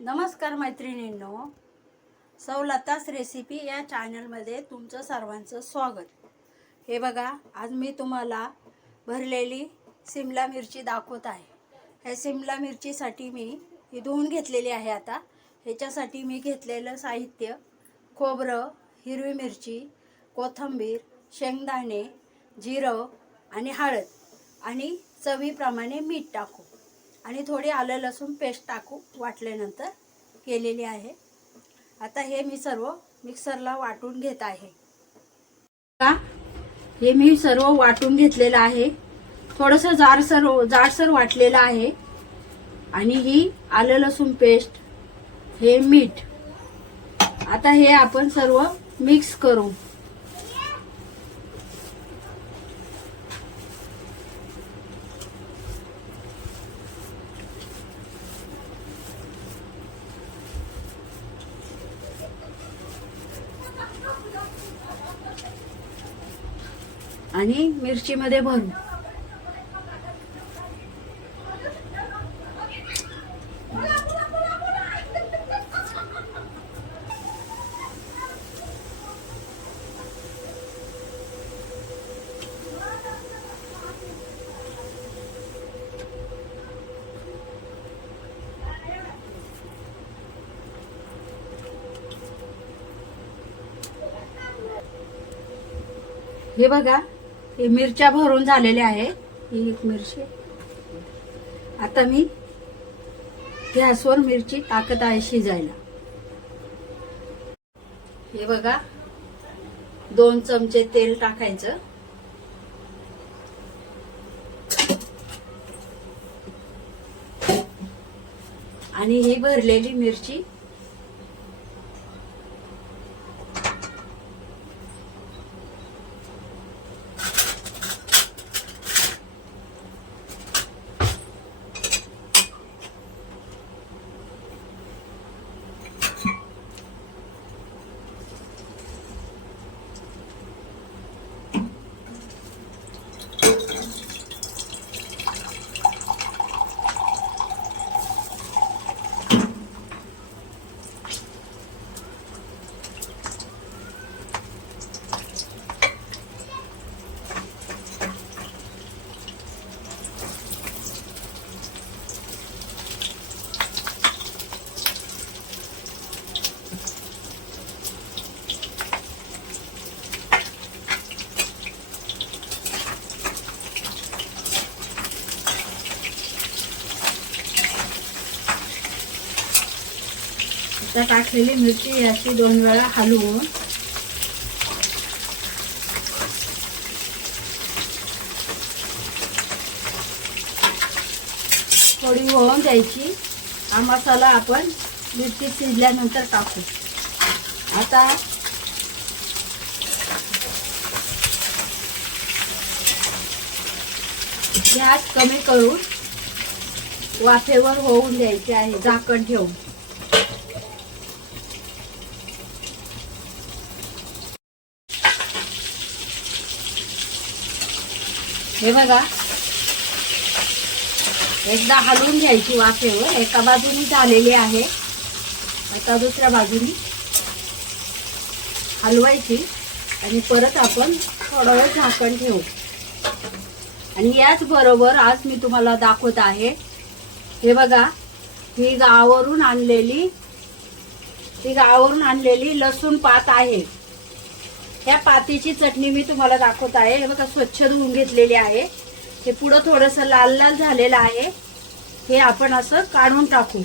नमस्कार मैत्रिणींनो. सवलताच रेसिपी या चॅनलमध्ये तुमचं सर्वांचं स्वागत. हे बघा आज मी तुम्हाला भरलेली सिमला मिरची दाखवत आहे. ह्या सिमला मिरचीसाठी मी ही धुवून घेतलेली आहे आता. ह्याच्यासाठी मी घेतलेलं साहित्य खोबरं हिरवी मिरची कोथिंबीर शेंगदाणे जिरं आणि हळद आणि चवीप्रमाणे मीठ टाकू. आणि थोडी आलं लसूण पेस्ट टाकू वाटल्यानंतर केलेली आहे. आता हे मी सर्व मिक्सरला वाटून घेत आहे. का हे मी सर्व वाटून घेतलेलं आहे. थोडंसं जाडसर हो- जाडसर वाटलेलं आहे. आणि ही आलं लसूण पेस्ट हे मीठ. आता हे आपण सर्व मिक्स करू. आणि मिरचीमध्ये भरू हे बघा हे मिरच्या भरून झालेल्या आहे. ही एक मिरची. आता मी गॅसवर मिरची टाकत आहे शिजायला. हे बघा दोन चमचे तेल टाकायचं. आणि ही भरलेली मिरची आता टाकलेली मिरची याची दोन वेळा हलवून. थोडी होऊन द्यायची. हा मसाला आपण मिरची शिजल्यानंतर टाकू. आता गॅस कमी करून वाफेवर होऊन द्यायचे आहे झाकण ठेवून. हे बघा. एकदा हलवून घ्यायची वाफेवर एका बाजूनी झालेली आहे. आता दुसऱ्या बाजूनी हलवायची. आणि परत आपण थोडा वेळ झाकण ठेवू. आणि याचबरोबर आज मी तुम्हाला दाखवत आहे हे बघा ही गावावरून आणलेली ही गावावरून आणलेली लसूण पात आहे. ह्या पातीची चटणी मी तुम्हाला दाखवत आहे. हे बघा स्वच्छ धुवून घेतलेली आहे. हे पुढं थोडस लाल लाल झालेलं आहे. हे आपण असं काढून टाकू.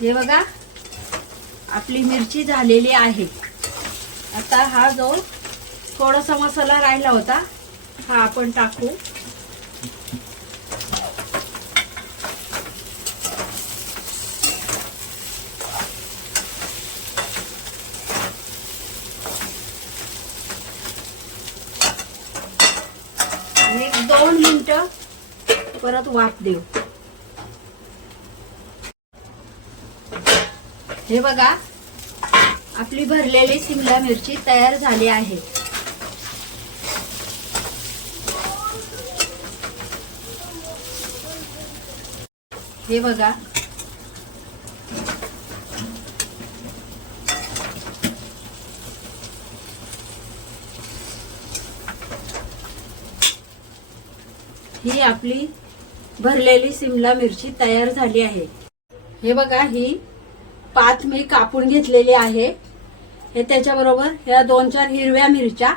हे बघा आपली मिरची झालेली आहे. आता हा जो थोडासा मसाला राहिला होता हा आपण टाकू. आणि दोन मिनिट परत वाफ देऊ. हे बघा आपली भरलेली सिमला मिरची तयार झाली आहे. हे बघा ही आपली भरलेली सिमला मिरची तयार झाली आहे. हे बघा ही पात मी कापून घेतलेली आहे. हे त्याच्याबरोबर ह्या दोन चार हिरव्या मिरच्या.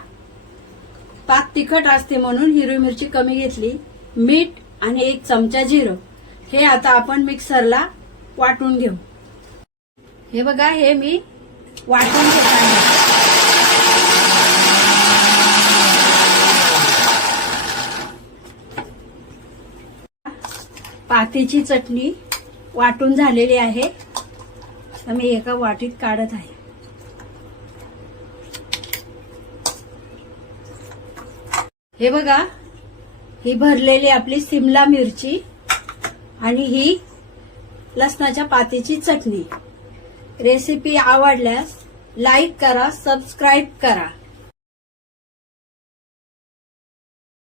पात तिखट असते म्हणून हिरवी मिरची कमी घेतली. मीठ आणि एक चमचा जिरं. हे आता आपण मिक्सरला वाटून घेऊ. हे बघा हे मी वाटून घेत आहे. पातीची चटणी वाटून झालेली आहे. मी एका वाटीत काढत आहे. हे बघा ही भरलेली आपली सिमला मिरची आणि ही लसणाच्या पातीची चटणी. रेसिपी आवडल्यास लाईक करा सबस्क्राईब करा.